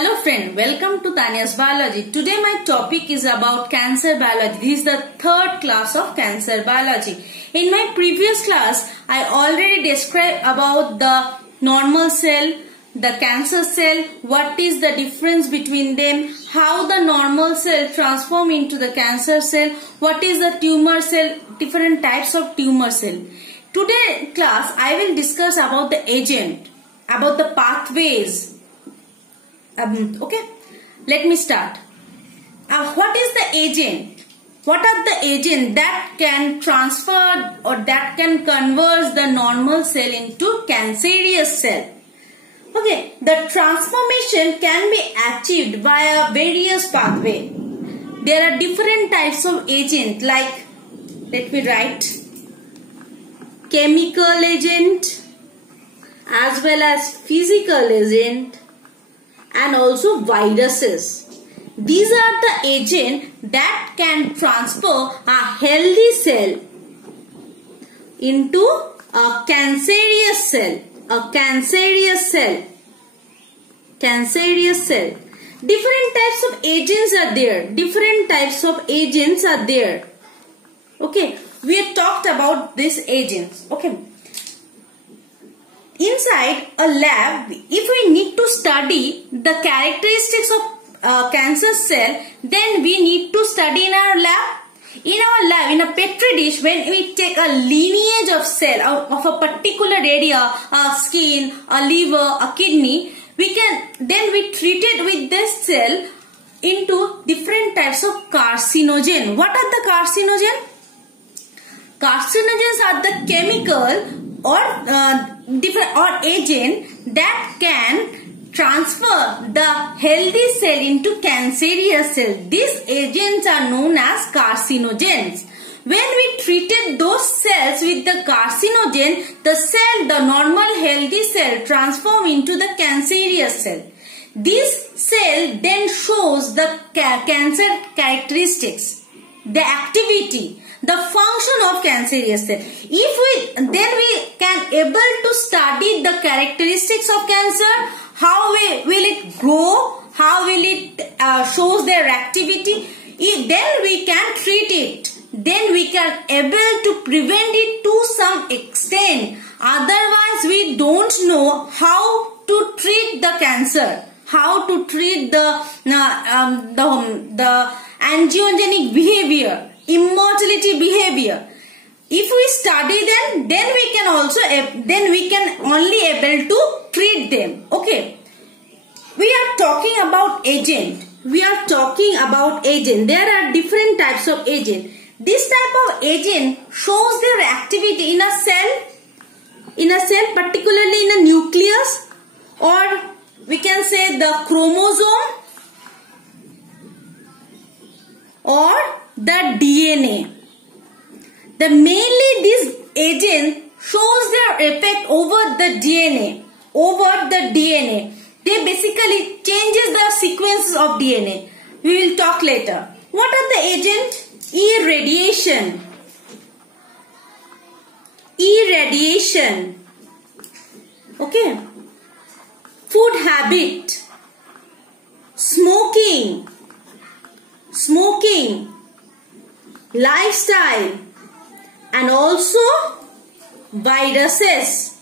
Hello friend, welcome to Tanya's Biology. Today my topic is about cancer biology. This is the third class of cancer biology. In my previous class, I already described about the normal cell, the cancer cell, what is the difference between them, how the normal cell transform into the cancer cell, what is the tumor cell, different types of tumor cell. Today class, I will discuss about the agent, about the pathways. Okay, let me start. What is the agent? What are the agents that can transfer or that can convert the normal cell into cancerous cell? Okay, the transformation can be achieved via various pathways. There are different types of agent, like, let me write, chemical agent as well as physical agent, and also viruses. These are the agents that can transfer a healthy cell into a cancerous cell. A cancerous cell. Cancerous cell. Different types of agents are there. Different types of agents are there. Okay. We have talked about these agents. Okay. Inside a lab, if we need to study the characteristics of cancer cell, then we need to study in our lab. In our lab, in a petri dish, when we take a lineage of cell of a particular area, a skin, a liver, a kidney, then we treat it with this cell into different types of carcinogen. What are the carcinogen? Carcinogens are the chemical or agent that can transfer the healthy cell into cancerous cell. These agents are known as carcinogens. When we treated those cells with the carcinogen, the normal healthy cell transform into the cancerous cell. This cell then shows the cancer characteristics, the activity, the function of cancerous cell. Then we can able to study the characteristics of cancer, how will it grow, how will it shows their activity. Then we can treat it. Then we can able to prevent it to some extent. Otherwise, we don't know how to treat the cancer, how to treat the angiogenic behavior, immortality behavior. If we study them, then we can only able to treat them. Okay. We are talking about agent. We are talking about agent. There are different types of agent. This type of agent shows their activity in a cell, particularly in a nucleus, or we can say the chromosome or the DNA. Mainly this agent shows their effect over the DNA. They basically changes the sequences of DNA. We will talk later. What are the agent? Irradiation. Okay. Food habit. Smoking. Lifestyle. And also viruses.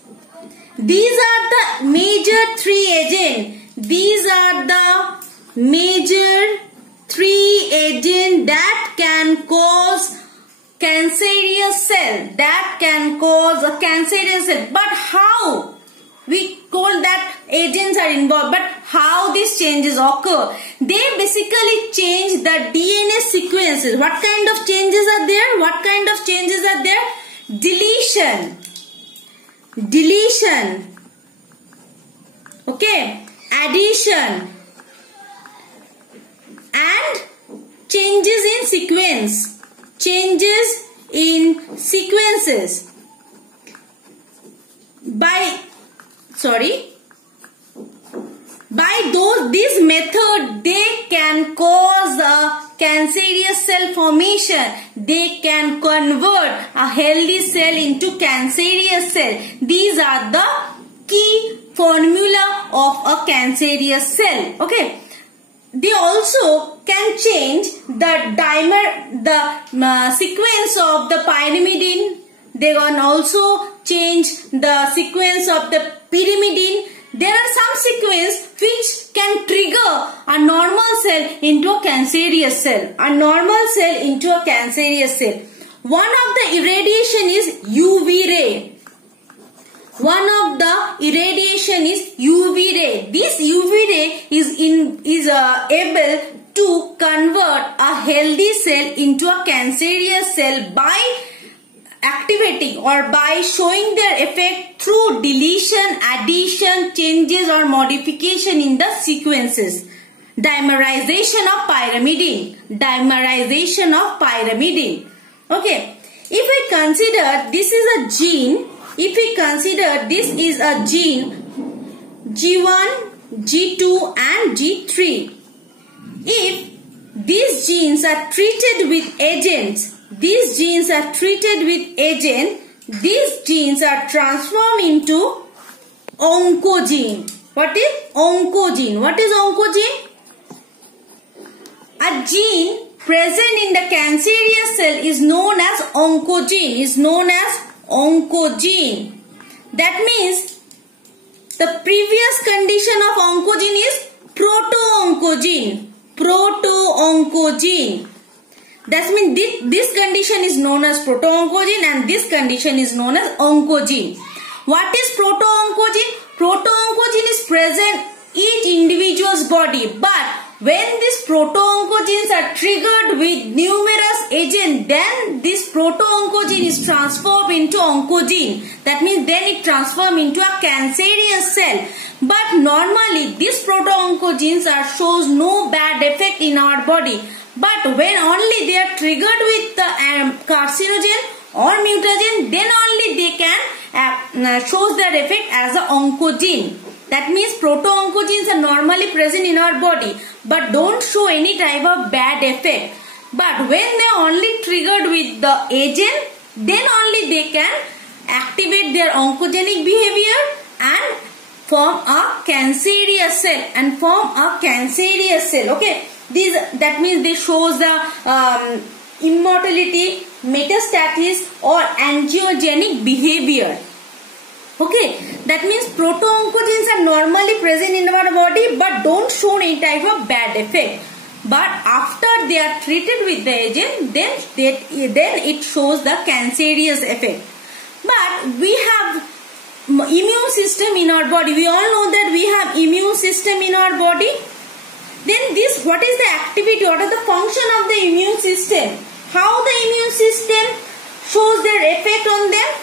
These are the major three agents. These are the major three agents that can cause cancerous cell. That can cause a cancerous cell. But how? We told that agents are involved. But how these changes occur? They basically change the DNA sequences. What kind of changes are there? Deletion. Okay. Addition. And changes in sequence. Sequences. By this method, they can cause a cancerous cell formation. They can convert a healthy cell into cancerous cell. These are the key formula of a cancerous cell. Okay. They also can change the sequence of the pyrimidine. They can also change the sequence of the pyrimidine. There are some sequence which can trigger a normal cell into a cancerous cell. A normal cell into a cancerous cell. One of the irradiation is UV ray. One of the irradiation is UV ray. This UV ray is able to convert a healthy cell into a cancerous cell by activating or by showing their effect through deletion, addition, changes or modification in the sequences. Dimerization of pyrimidine. Dimerization of pyrimidine. Okay. If we consider this is a gene, if we consider this is a gene G1, G2 and G3. If these genes are treated with agents, these genes are transformed into oncogene. What is oncogene? What is oncogene? A gene present in the cancerous cell is known as oncogene. That means the previous condition of oncogene is proto-oncogene. Proto-oncogene. That means this condition is known as proto-oncogene and this condition is known as oncogene. What is proto-oncogene? Proto-oncogene is present in each individual's body, but when these proto-oncogenes are triggered with numerous agents, then this proto-oncogene is transformed into oncogene. That means then it transforms into a cancerous cell. But normally these proto-oncogenes shows no bad effect in our body. But when only they are triggered with the carcinogen or mutagen, then only they can shows their effect as an oncogene. That means proto-oncogenes are normally present in our body but don't show any type of bad effect. But when they are only triggered with the agent, then only they can activate their oncogenic behavior and form a cancerous cell. Okay. That means they shows the immortality, metastasis or angiogenic behavior. Okay, that means proto-oncogenes are normally present in our body but don't show any type of bad effect. But after they are treated with the agent, then it shows the cancerous effect. But we have immune system in our body. We all know that we have immune system in our body. Then what is the activity? What is the function of the immune system? How the immune system shows their effect on them?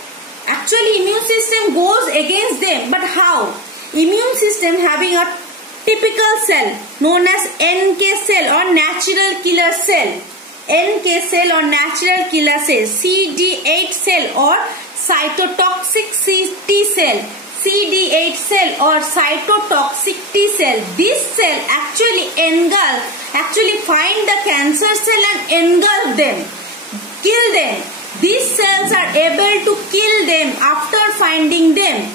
Actually, immune system goes against them. But how? Immune system having a typical cell known as NK cell or natural killer cell. NK cell or natural killer cell. CD8 cell or cytotoxic T cell. CD8 cell or cytotoxic T cell. This cell actually find the cancer cell and engulf them. Kill them. These cells are able to kill them after finding them.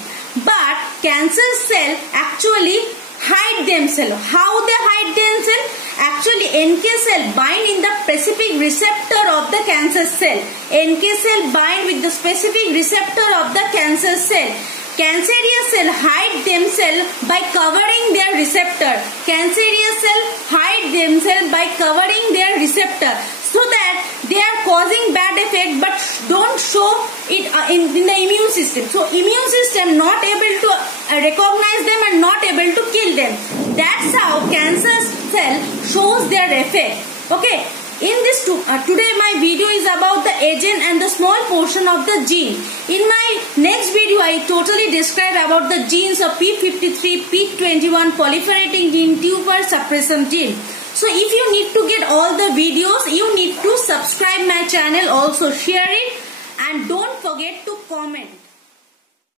But cancer cell actually hide themselves. How they hide themselves? Actually NK cell bind in the specific receptor of the cancer cell. NK cell bind with the specific receptor of the cancer cell. Cancerous cell hide themselves by covering their receptor. Cancerous cell hide themselves by covering their receptor, so that they are causing bad effect but don't show it in the immune system. So immune system not able to recognize them and not able to kill them. That's how cancer cell shows their effect. Okay. In this today my video is about the agent and the small portion of the gene. In my next video I totally describe about the genes of P53, P21, proliferating gene, tumor suppression gene. So if you need to get all the videos, you need to subscribe my channel, also share it and don't forget to comment.